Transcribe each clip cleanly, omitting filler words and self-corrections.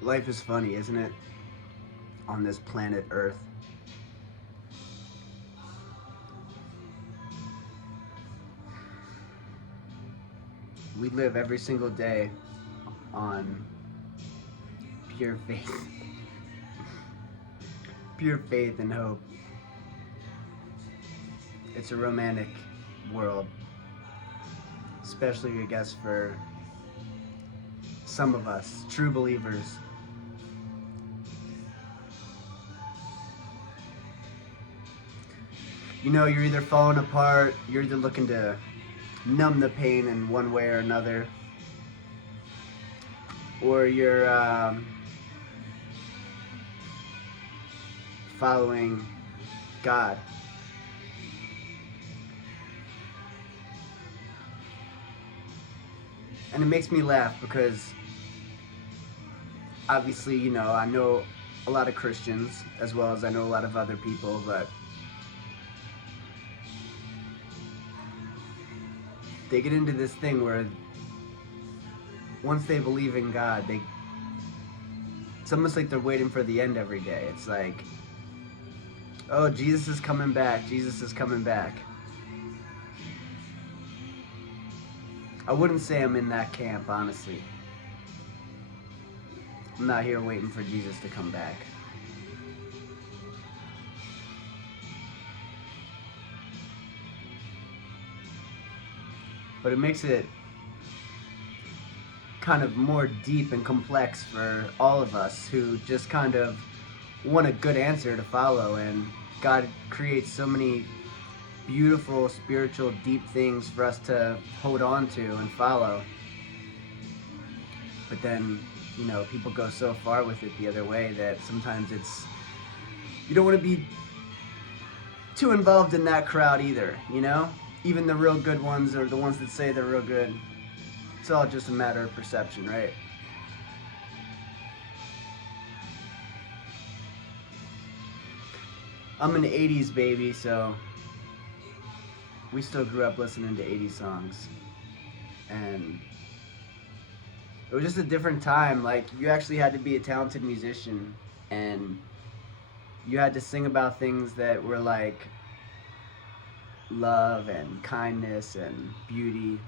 Life is funny, isn't it? On this planet Earth. We live every single day on pure faith. Pure faith and hope. It's a romantic world, especially, I guess, for some of us, true believers. You know, you're either falling apart, you're either looking to numb the pain in one way or another, or you're following God. And it makes me laugh because obviously, you know, I know a lot of Christians as well as I know a lot of other people, but they get into this thing where once they believe in God, they it's almost like they're waiting for the end every day. It's like, oh, Jesus is coming back. Jesus is coming back. I wouldn't say I'm in that camp, honestly. I'm not here waiting for Jesus to come back. But it makes it kind of more deep and complex for all of us who just kind of want a good answer to follow. And God creates so many beautiful, spiritual, deep things for us to hold on to and follow. But then, you know, people go so far with it the other way that sometimes it's, you don't want to be too involved in that crowd either, you know? Even the real good ones or the ones that say they're real good. It's all just a matter of perception, right? I'm an 80s baby, so we still grew up listening to 80s songs. And it was just a different time. Like, you actually had to be a talented musician, and you had to sing about things that were like love and kindness and beauty.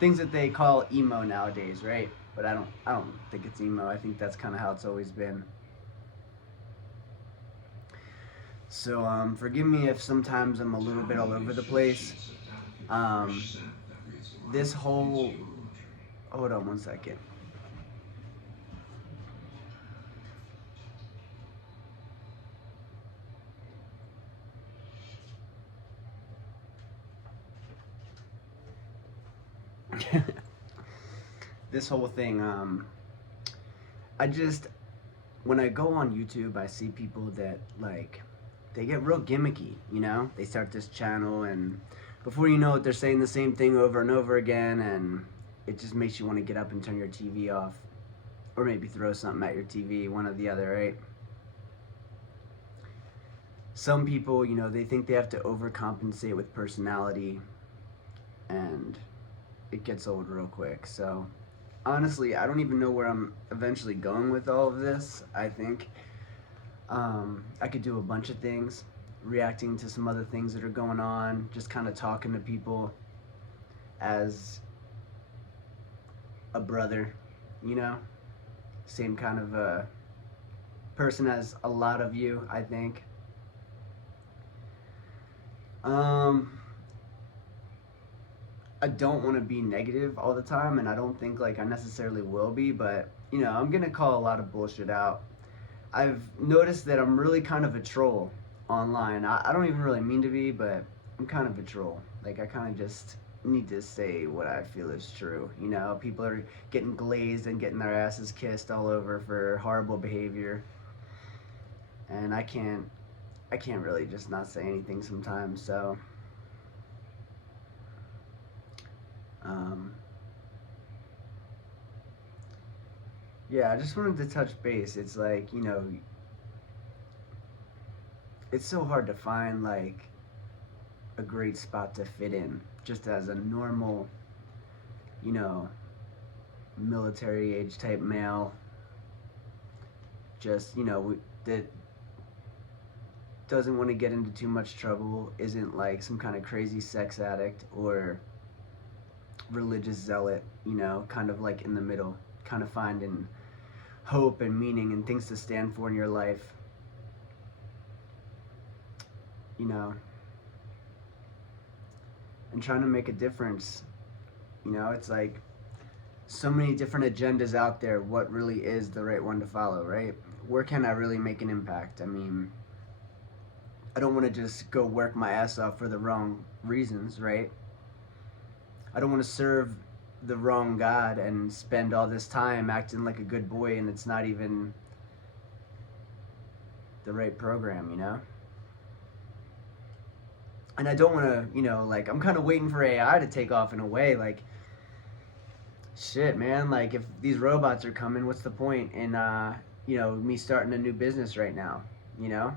Things that they call emo nowadays, right? But I don't think it's emo. I think that's kind of how it's always been. So forgive me if sometimes I'm a little bit all over the place. Um, this whole hold on one second. This whole thing. I just when I go on YouTube, I see people that like they get real gimmicky. You know, they start this channel, and before you know it, they're saying the same thing over and over again, and it just makes you want to get up and turn your TV off, or maybe throw something at your TV, one or the other, right? Some people, you know, they think they have to overcompensate with personality, and it gets old real quick. So honestly, I don't even know where I'm eventually going with all of this. I think I could do a bunch of things, reacting to some other things that are going on, just kind of talking to people as a brother, you know, same kind of person as a lot of you, I think. Um, I don't want to be negative all the time, and I don't think like I necessarily will be, but you know, I'm gonna call a lot of bullshit out. I've noticed that I'm really kind of a troll online. I don't even really mean to be, but I'm kind of a troll. Like, I kind of just need to say what I feel is true. You know, people are getting glazed and getting their asses kissed all over for horrible behavior, and I can't really just not say anything sometimes. So, um, yeah, I just wanted to touch base. It's like, you know, it's so hard to find like a great spot to fit in just as a normal, you know, military age type male. just, that doesn't want to get into too much trouble, isn't like some kind of crazy sex addict or religious zealot, kind of like in the middle, kind of finding hope and meaning and things to stand for in your life, you know, and trying to make a difference. It's like so many different agendas out there. What really is the right one to follow, right? Where can I really make an impact? I mean, I don't want to just go work my ass off for the wrong reasons, right? I don't want to serve the wrong God and spend all this time acting like a good boy and it's not even the right program. And I don't want to, like, I'm kind of waiting for AI to take off in a way. Like, shit, man, like, if these robots are coming, what's the point in, me starting a new business right now, you know?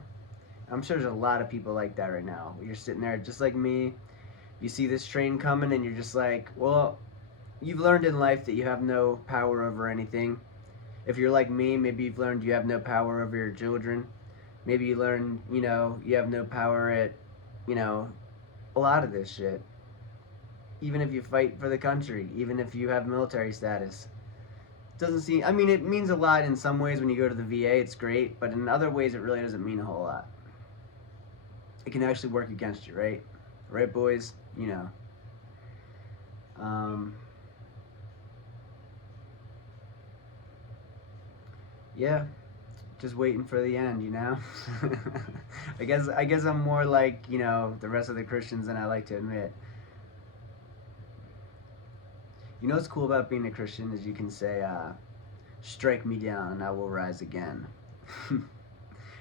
I'm sure there's a lot of people like that right now. You're sitting there just like me. You see this train coming and you're just like, well, you've learned in life that you have no power over anything. If you're like me, maybe you've learned you have no power over your children. Maybe you learn, you have no power at, you know, a lot of this shit. Even if you fight for the country, even if you have military status. Doesn't seem, I mean, it means a lot in some ways when you go to the VA, it's great, but in other ways, it really doesn't mean a whole lot. It can actually work against you, right? Right, boys? Um, yeah, just waiting for the end. I guess I'm more like, the rest of the Christians than I like to admit. What's cool about being a Christian is you can say, strike me down and I will rise again.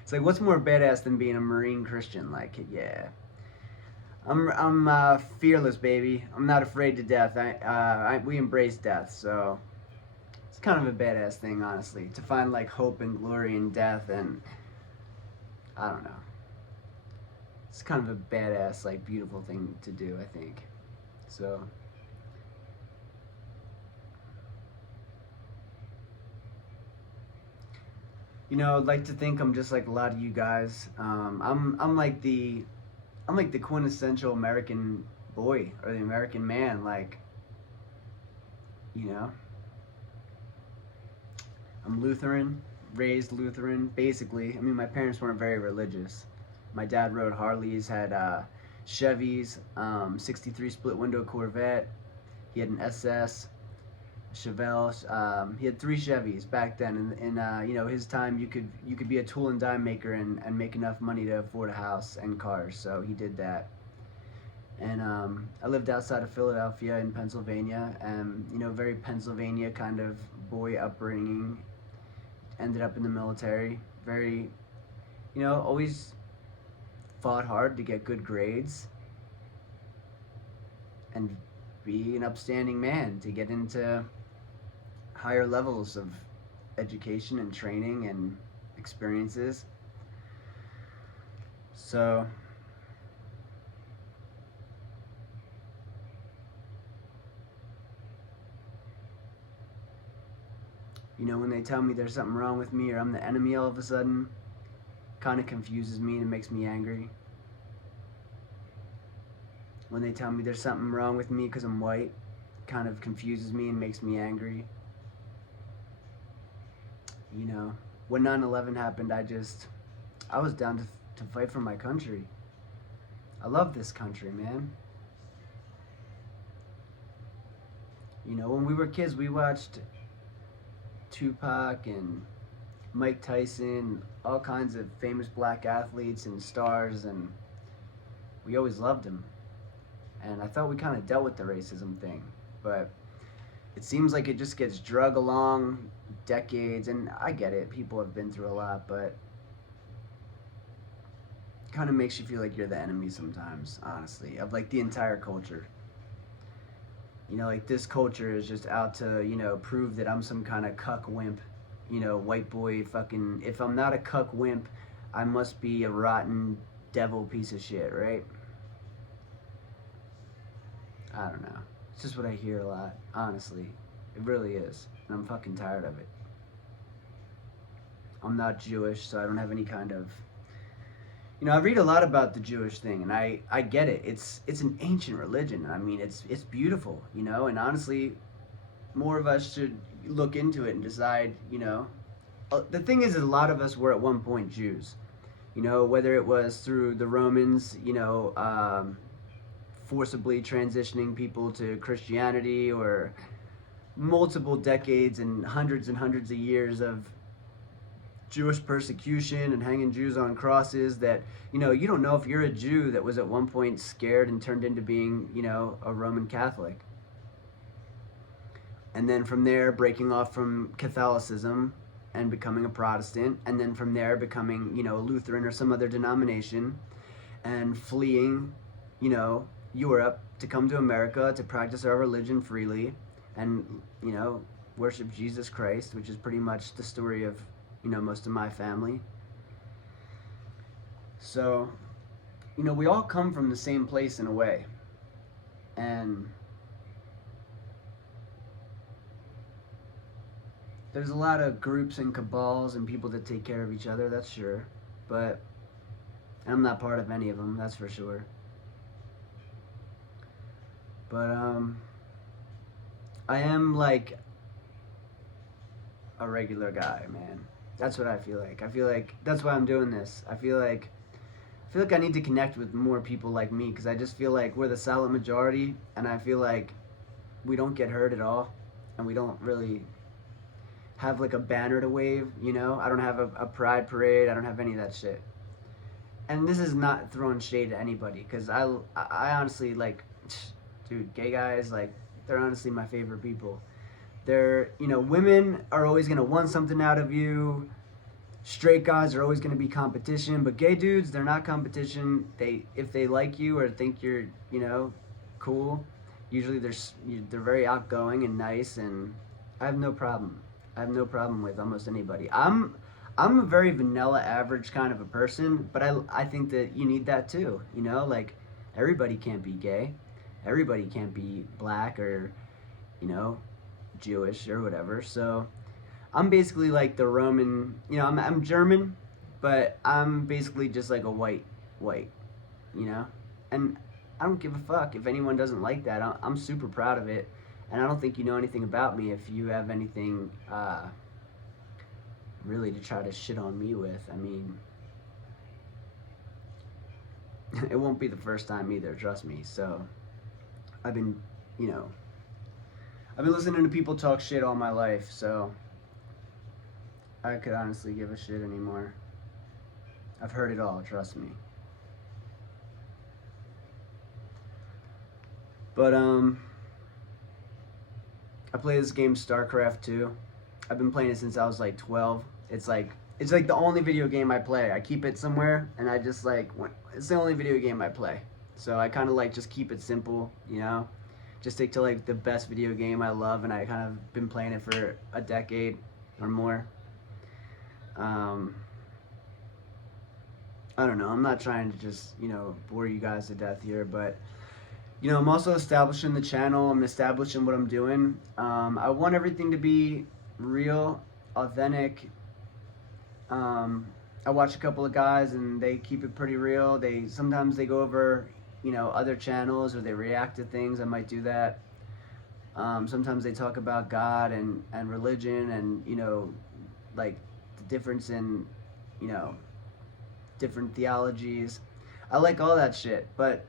It's like, what's more badass than being a Marine Christian? Like, yeah. I'm fearless, baby. I'm not afraid to death. We embrace death, so it's kind of a badass thing, honestly, to find like hope and glory in death, and I don't know. It's kind of a badass, like, beautiful thing to do, I think. So, I'd like to think I'm just like a lot of you guys. I'm like the quintessential American boy or the American man. Like, you know, I'm Lutheran, raised Lutheran, basically. I mean, my parents weren't very religious. My dad rode Harleys, had Chevys, 63 split window Corvette. He had an SS, Chevelle. He had three Chevys back then. In his time, you could be a tool and die maker and make enough money to afford a house and cars. So he did that. And I lived outside of Philadelphia in Pennsylvania, and very Pennsylvania kind of boy upbringing. Ended up in the military. Very, always fought hard to get good grades and be an upstanding man to get into higher levels of education and training and experiences. So, when they tell me there's something wrong with me or I'm the enemy all of a sudden, kind of confuses me and it makes me angry. When they tell me there's something wrong with me because I'm white, kind of confuses me and makes me angry. When 9/11 happened, I was down to fight for my country. I love this country, man. When we were kids, we watched Tupac and Mike Tyson, all kinds of famous black athletes and stars, and we always loved them. And I thought we kind of dealt with the racism thing, but it seems like it just gets drug along decades, and I get it, people have been through a lot, but it kind of makes you feel like you're the enemy sometimes, honestly, of like the entire culture. Like this culture is just out to, prove that I'm some kind of cuck wimp, white boy fucking, if I'm not a cuck wimp, I must be a rotten devil piece of shit, right? I don't know. It's just what I hear a lot, honestly. It really is. And I'm fucking tired of it. I'm not Jewish, so I don't have any kind of, I read a lot about the Jewish thing, and I get it. It's an ancient religion. I mean, it's beautiful, and honestly, more of us should look into it and decide, the thing is a lot of us were at one point Jews, whether it was through the Romans, forcibly transitioning people to Christianity, or multiple decades and hundreds of years of Jewish persecution and hanging Jews on crosses, that you don't know if you're a Jew that was at one point scared and turned into being a Roman Catholic, and then from there breaking off from Catholicism and becoming a Protestant, and then from there becoming a Lutheran or some other denomination, and fleeing Europe to come to America to practice our religion freely, and worship Jesus Christ, which is pretty much the story of most of my family. So we all come from the same place in a way, and there's a lot of groups and cabals and people that take care of each other, that's sure, but I'm not part of any of them, that's for sure. But I am like a regular guy, man. That's what I feel like. I feel like that's why I'm doing this. I feel like I need to connect with more people like me, because I just feel like we're the silent majority, and I feel like we don't get heard at all, and we don't really have like a banner to wave. I don't have a pride parade. I don't have any of that shit. And this is not throwing shade at anybody, because I honestly, like, dude, gay guys, like, they're honestly my favorite people. They're, women are always going to want something out of you. Straight guys are always going to be competition, but gay dudes, they're not competition. If they like you or think you're, cool, usually they're very outgoing and nice, and I have no problem. I have no problem with almost anybody. I'm a very vanilla average kind of a person, but I think that you need that too, like, everybody can't be gay. Everybody can't be black or, Jewish or whatever. So I'm basically like the Roman, I'm German, but I'm basically just like a white, and I don't give a fuck if anyone doesn't like that. I'm super proud of it, and I don't think you know anything about me if you have anything really to try to shit on me with. I mean, it won't be the first time either, trust me. So I've been listening to people talk shit all my life, so I could honestly give a shit anymore. I've heard it all, trust me. But I play this game, StarCraft 2. I've been playing it since I was like 12. It's like the only video game I play. I keep it somewhere, and I just it's the only video game I play. So I kind of like just keep it simple, just stick to like the best video game I love, and I kind of been playing it for a decade or more. I don't know, I'm not trying to just bore you guys to death here, but I'm also establishing the channel. I'm establishing what I'm doing. I want everything to be real, authentic. I watch a couple of guys and they keep it pretty real. Sometimes they go over other channels, or they react to things. I might do that. Sometimes they talk about God and religion, and like the difference in different theologies. I like all that shit, but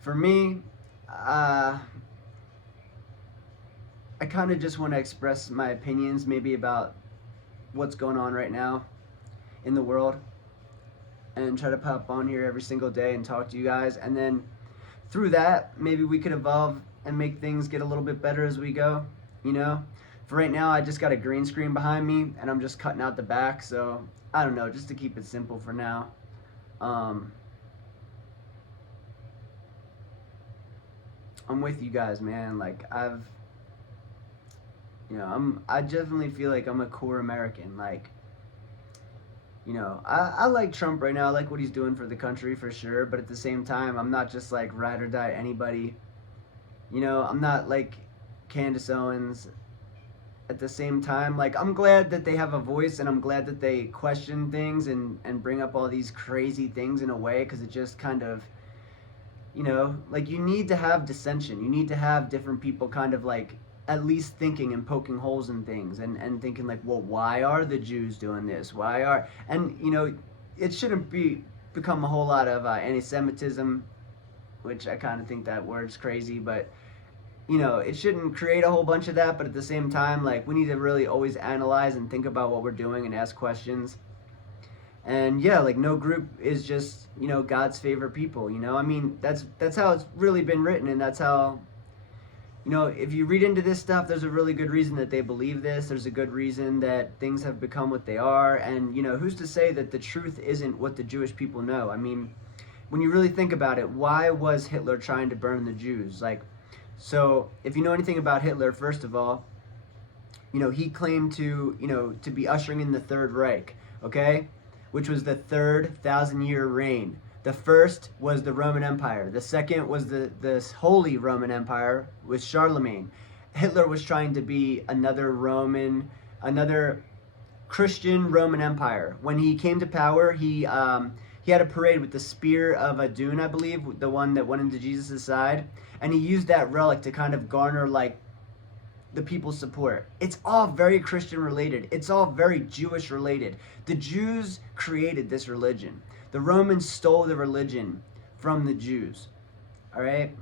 for me, I kind of just want to express my opinions maybe about what's going on right now in the world, and try to pop on here every single day and talk to you guys, and then through that maybe we could evolve and make things get a little bit better as we go. For right now, I just got a green screen behind me and I'm just cutting out the back, so I don't know, just to keep it simple for now. I'm with you guys, man. Like, I definitely feel like I'm a core American. Like, I like Trump right now. I like what he's doing for the country, for sure. But at the same time, I'm not just like ride or die anybody. I'm not like Candace Owens. at the same time, like, I'm glad that they have a voice, and I'm glad that they question things and bring up all these crazy things in a way, because it just kind of, like, you need to have dissension. You need to have different people kind of like at least thinking and poking holes in things, and thinking like, well, why are the Jews doing this? Why are, and it shouldn't become a whole lot of anti-Semitism, which I kind of think that word's crazy, but it shouldn't create a whole bunch of that. But at the same time, like, we need to really always analyze and think about what we're doing and ask questions. And yeah, like, no group is just God's favorite people. I mean, that's how it's really been written, and that's how, if you read into this stuff, there's a really good reason that they believe this. There's a good reason that things have become what they are. And who's to say that the truth isn't what the Jewish people know? I mean, when you really think about it, why was Hitler trying to burn the Jews? Like, so if you know anything about Hitler, first of all, he claimed to be ushering in the Third Reich, okay? Which was the third 1,000-year reign. The first was the Roman Empire. The second was the Holy Roman Empire with Charlemagne. Hitler was trying to be another Christian Roman Empire. When he came to power, he had a parade with the spear of Adun, I believe, the one that went into Jesus' side, and he used that relic to kind of garner like the people's support. It's all very Christian related. It's all very Jewish related. The Jews created this religion. The Romans stole the religion from the Jews. All right?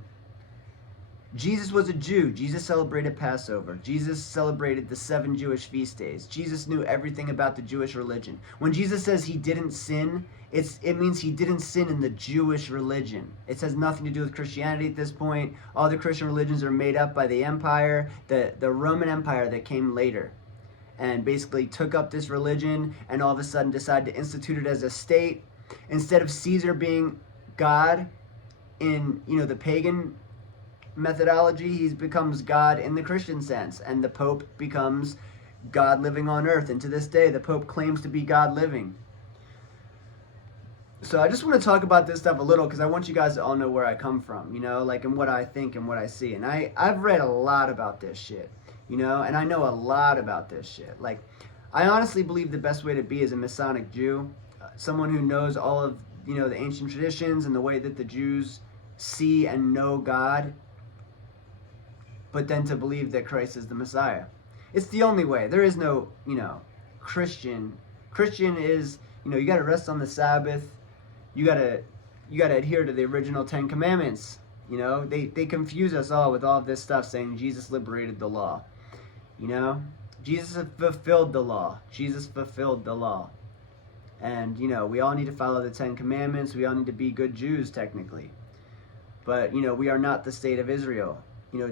Jesus was a Jew. Jesus celebrated Passover. Jesus celebrated the 7 Jewish feast days. Jesus knew everything about the Jewish religion. When Jesus says he didn't sin, it means he didn't sin in the Jewish religion. It has nothing to do with Christianity at this point. All the Christian religions are made up by the empire, the Roman Empire that came later, and basically took up this religion and all of a sudden decided to institute it as a state. Instead of Caesar being God in the pagan methodology, he becomes God in the Christian sense, and the Pope becomes God living on earth. And to this day, the Pope claims to be God living. So I just want to talk about this stuff a little, because I want you guys to all know where I come from, like, and what I think and what I see. And I've read a lot about this shit, and I know a lot about this shit. Like, I honestly believe the best way to be is a Masonic Jew, someone who knows all of, the ancient traditions and the way that the Jews see and know God, but then to believe that Christ is the Messiah. It's the only way. There is no, Christian. Christian is, you got to rest on the Sabbath. You gotta adhere to the original 10 Commandments. They confuse us all with all of this stuff, saying Jesus liberated the law. Jesus fulfilled the law. Jesus fulfilled the law. And, we all need to follow the 10 Commandments. We all need to be good Jews, technically. But, we are not the state of Israel.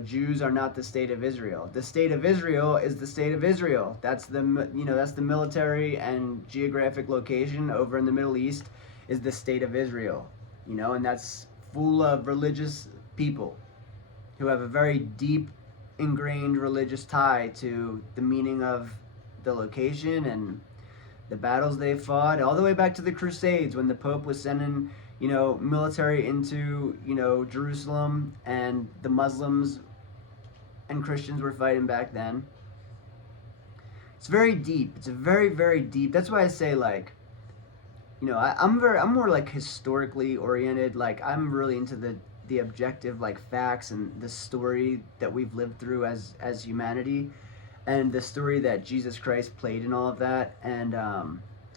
Jews are not the state of Israel. The state of Israel is the state of Israel. That's the military and geographic location over in the Middle East, is the state of Israel. And that's full of religious people who have a very deep, ingrained religious tie to the meaning of the location and the battles they fought, all the way back to the Crusades, when the Pope was sending military into Jerusalem, and the Muslims and Christians were fighting back then. It's very deep. It's a very, very deep. That's why I say, like, I'm more like historically oriented. Like, I'm really into the objective, like, facts and the story that we've lived through as humanity, and the story that Jesus Christ played in all of that. And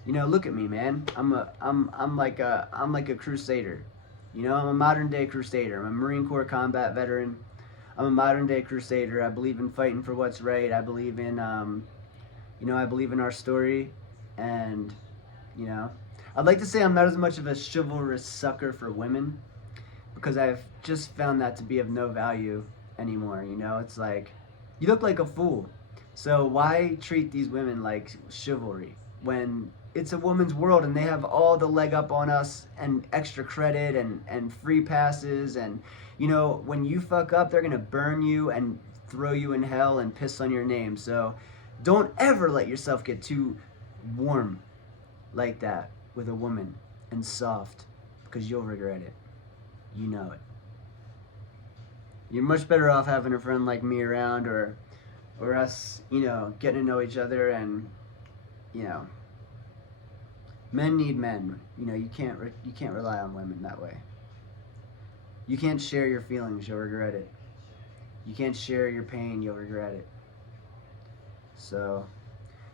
look at me, man. I'm like a crusader. I'm a modern day crusader. I'm a Marine Corps combat veteran. I'm a modern day crusader. I believe in fighting for what's right. I believe in I believe in our story, and I'd like to say I'm not as much of a chivalrous sucker for women, because I've just found that to be of no value anymore. It's like, you look like a fool, so why treat these women like chivalry when it's a woman's world and they have all the leg up on us and extra credit and free passes, and when you fuck up, they're gonna burn you and throw you in hell and piss on your name. So don't ever let yourself get too warm like that with a woman and soft, because you'll regret it. You know it. You're much better off having a friend like me around, or or us, getting to know each other. And you know, men need men. You can't rely on women that way. You can't share your feelings, you'll regret it. You can't share your pain, you'll regret it. So,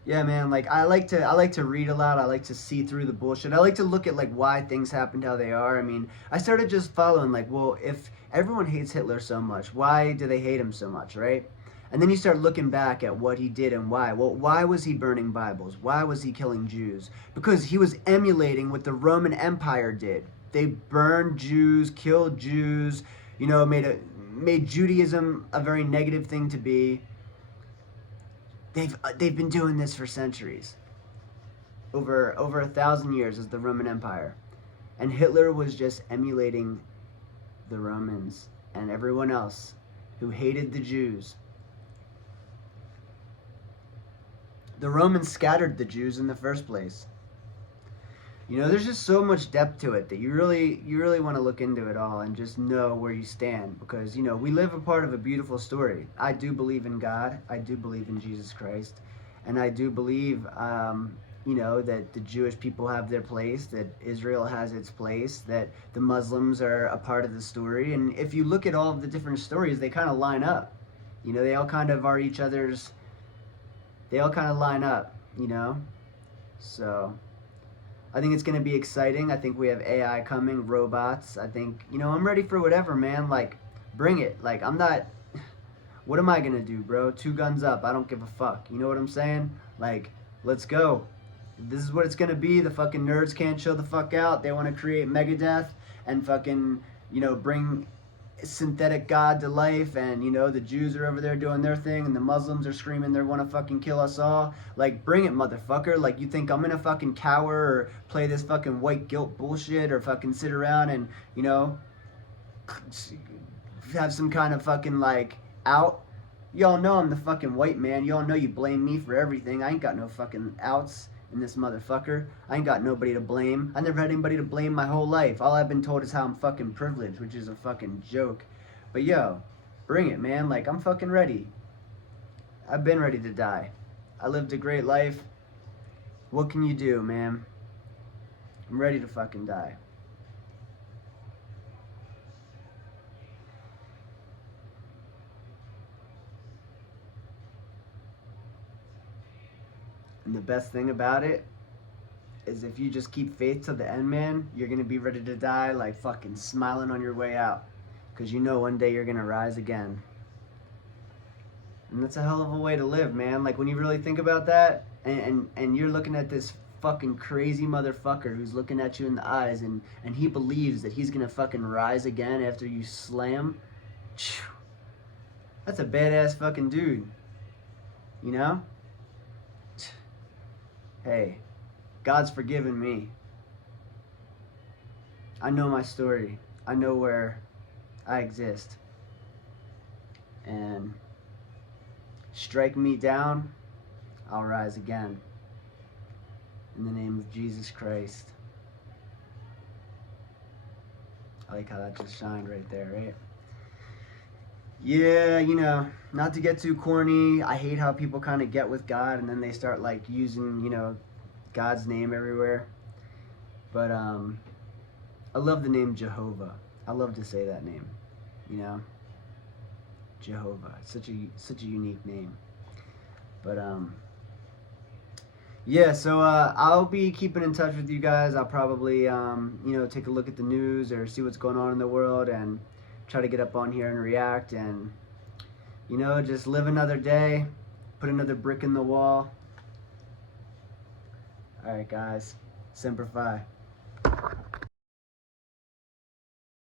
yeah, man, like I like to read a lot. I like to see through the bullshit. I like to look at like why things happened how they are. I mean, I started just following like, well, if everyone hates Hitler so much, why do they hate him so much, right? And then you start looking back at what he did and why. Well, why was he burning Bibles? Why was he killing Jews? Because he was emulating what the Roman Empire did. They burned Jews, killed Jews, made Judaism a very negative thing to be. They've been doing this for centuries, over 1,000 years as the Roman Empire, and Hitler was just emulating the Romans and everyone else who hated the Jews. The Romans scattered the Jews in the first place. There's just so much depth to it that you really want to look into it all and just know where you stand, because we live a part of a beautiful story. I do believe in God. I do believe in Jesus Christ, and I do believe that the Jewish people have their place, that Israel has its place, that the Muslims are a part of the story. And if you look at all of the different stories, they kind of line up. They all kind of are each other's. They all kind of line up. So I think it's going to be exciting. I think we have AI coming, robots. I think, I'm ready for whatever, man. Like, bring it. Like, I'm not, what am I going to do, bro? Two guns up. I don't give a fuck. You know what I'm saying? Like, let's go. This is what it's going to be. The fucking nerds can't chill the fuck out. They want to create Megadeth and fucking, bring synthetic God to life, and the Jews are over there doing their thing, and the Muslims are screaming they want to fucking kill us all. Like, bring it, motherfucker. Like, you think I'm gonna fucking cower or play this fucking white guilt bullshit, or fucking sit around and have some kind of fucking like out? Y'all know I'm the fucking white man. Y'all know you blame me for everything. I ain't got no fucking outs in this motherfucker. I ain't got nobody to blame. I never had anybody to blame my whole life. All I've been told is how I'm fucking privileged, which is a fucking joke. But yo, bring it, man. Like, I'm fucking ready. I've been ready to die. I lived a great life. What can you do, man? I'm ready to fucking die. And the best thing about it is if you just keep faith to the end, man, you're going to be ready to die like fucking smiling on your way out. Because one day you're going to rise again. And that's a hell of a way to live, man. Like, when you really think about that, and you're looking at this fucking crazy motherfucker who's looking at you in the eyes, and he believes that he's going to fucking rise again after you slam. That's a badass fucking dude. You know? Hey, God's forgiven me. I know my story. I know where I exist. And strike me down, I'll rise again. In the name of Jesus Christ. I like how that just shined right there, right? Yeah, not to get too corny, I hate how people kind of get with God and then they start like using, God's name everywhere. But I love the name Jehovah. I love to say that name, Jehovah. It's such a unique name. But yeah, so I'll be keeping in touch with you guys. I'll probably take a look at the news or see what's going on in the world and try to get up on here and react, and just live another day, put another brick in the wall. All right, guys, Semper Fi.